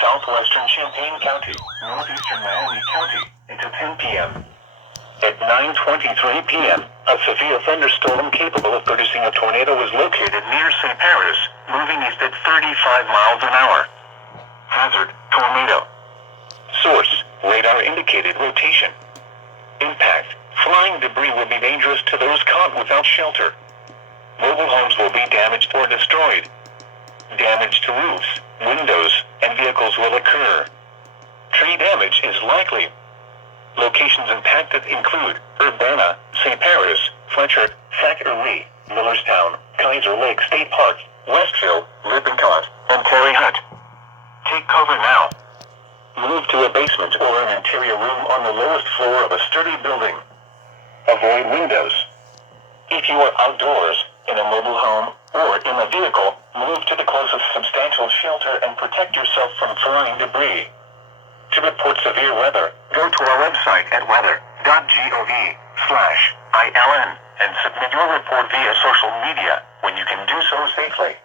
Southwestern Champaign County, northeastern Miami County, until 10 p.m. At 9:23 p.m., a severe thunderstorm capable of producing a tornado was located near St. Paris, moving east at 35 miles an hour. Hazard, tornado. Source, radar indicated rotation. Impact, flying debris will be dangerous to those caught without shelter. Mobile homes will be damaged or destroyed. Damage to roofs, windows, and vehicles will occur. Tree damage is likely. Locations impacted include Urbana, St. Paris, Fletcher, Thackeray, Millerstown, Kaiser Lake State Park, Westville, Lippincott, and Terre Haute. Take cover now. Move to a basement or an interior room on the lowest floor of a sturdy building. Avoid windows. If you are outdoors, in a mobile home, or in a vehicle, move to the closest substantial shelter and protect yourself from flying debris. To report severe weather, go to our website at weather.gov/ILN and submit your report via social media when you can do so safely.